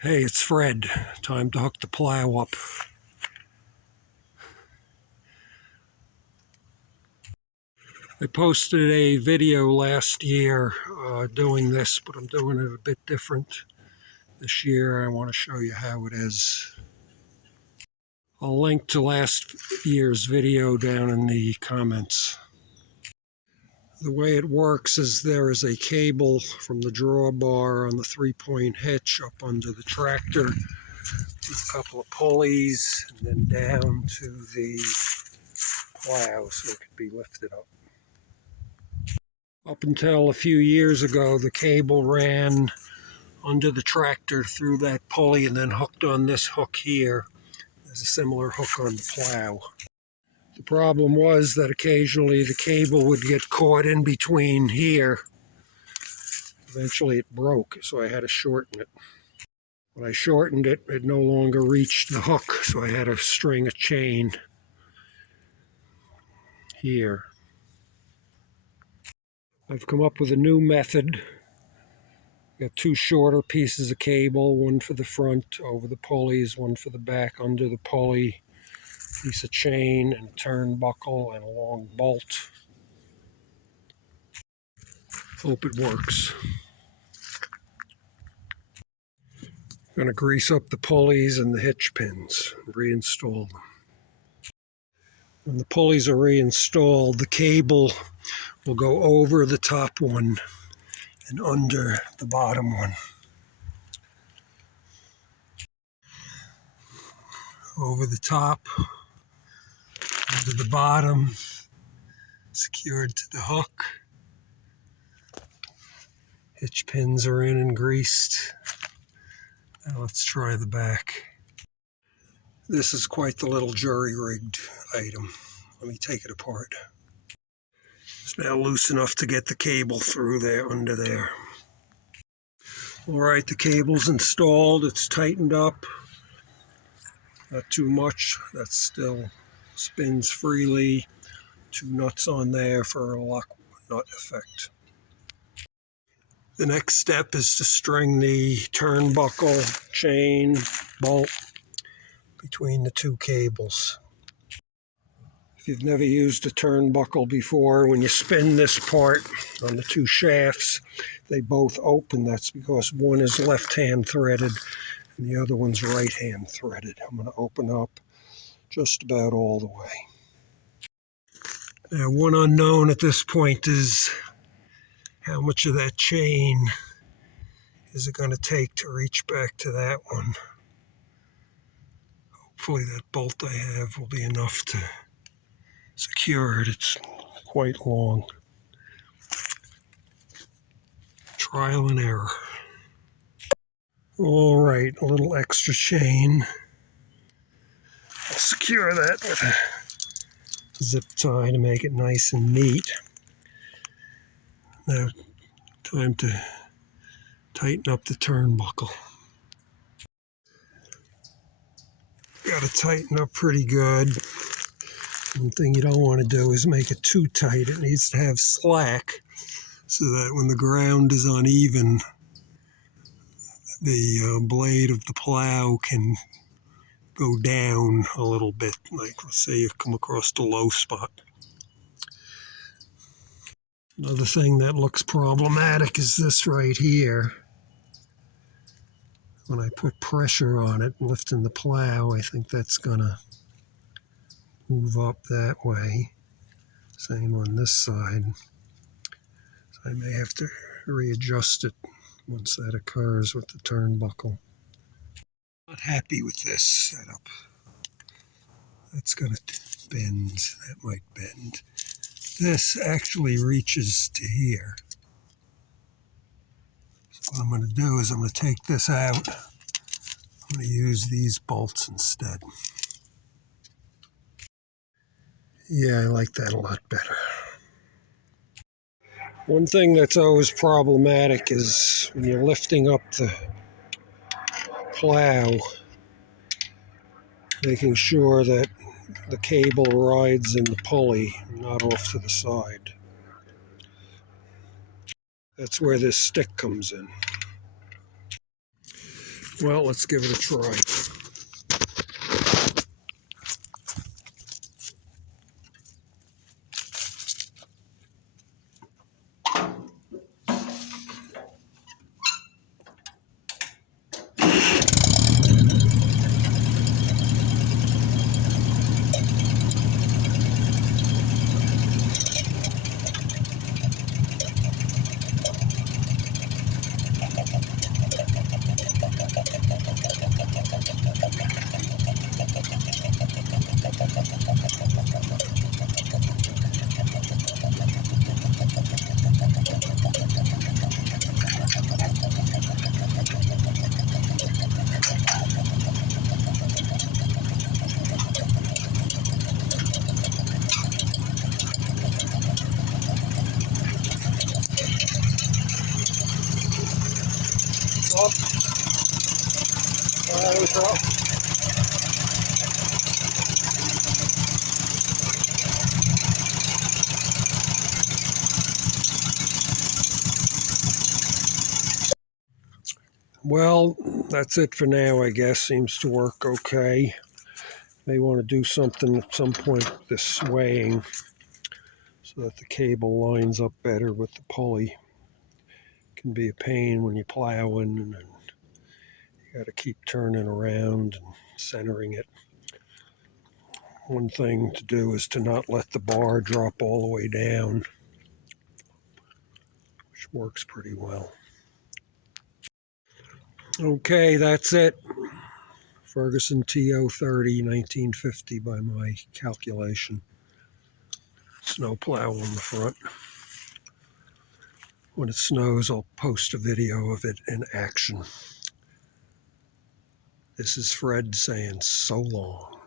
Hey, it's Fred. Time to hook the plow up. I posted a video last year doing this, but I'm doing it a bit different this year. I want to show you how it is. I'll link to last year's video down in the comments. The way it works is there is a cable from the drawbar on the three-point hitch up under the tractor, a couple of pulleys, and then down to the plow so it could be lifted up. Up until a few years ago, the cable ran under the tractor through that pulley and then hooked on this hook here. There's a similar hook on the plow. The problem was that occasionally the cable would get caught in between here. Eventually it broke, so I had to shorten it. When I shortened it, it no longer reached the hook, so I had to string a chain here. I've come up with a new method. Got two shorter pieces of cable, one for the front over the pulleys, one for the back under the pulley, piece of chain and a turnbuckle and a long bolt. Hope it works. I'm going to grease up the pulleys and the hitch pins and reinstall them. When the pulleys are reinstalled, the cable will go over the top one and under the bottom one. Over the top, under the bottom, secured to the hook. Hitch pins are in and greased. Now let's try the back. This is quite the little jury-rigged item. Let me take it apart. It's now loose enough to get the cable through there, under there. All right, the cable's installed. It's tightened up. Not too much. That still spins freely. Two nuts on there for a lock nut effect. The next step is to string the turnbuckle, chain, bolt between the two cables. If you've never used a turnbuckle before, when you spin this part on the two shafts, they both open. That's because one is left-hand threaded and the other one's right-hand threaded. I'm going to open up just about all the way. Now, one unknown at this point is how much of that chain is it going to take to reach back to that one. Hopefully that bolt I have will be enough to secure it. It's quite long. Trial and error. All right, a little extra chain. I'll secure that with a zip tie to make it nice and neat. Now, time to tighten up the turnbuckle. Got to tighten up pretty good. One thing you don't want to do is make it too tight. It needs to have slack so that when the ground is uneven, the blade of the plow can go down a little bit. Like, let's say you come across the low spot. Another thing that looks problematic is this right here. When I put pressure on it, lifting the plow, I think that's gonna move up that way. Same on this side. So I may have to readjust it once that occurs with the turnbuckle. Not happy with this setup. That's gonna bend, that might bend. This actually reaches to here. So what I'm gonna do is I'm gonna take this out. I'm gonna use these bolts instead. Yeah, I like that a lot better. One thing that's always problematic is when you're lifting up the plow, making sure that the cable rides in the pulley, not off to the side. That's where this stick comes in. Well, let's give it a try. Up. There we go. Well, that's it for now, I guess. Seems to work okay. May want to do something at some point with this swaying so that the cable lines up better with the pulley. It can be a pain when you're plowing and you got to keep turning around and centering it. One thing to do is to not let the bar drop all the way down, which works pretty well. Okay, that's it. Ferguson TO-30, 1950 by my calculation. Snowplow on the front. When it snows, I'll post a video of it in action. This is Fred saying so long.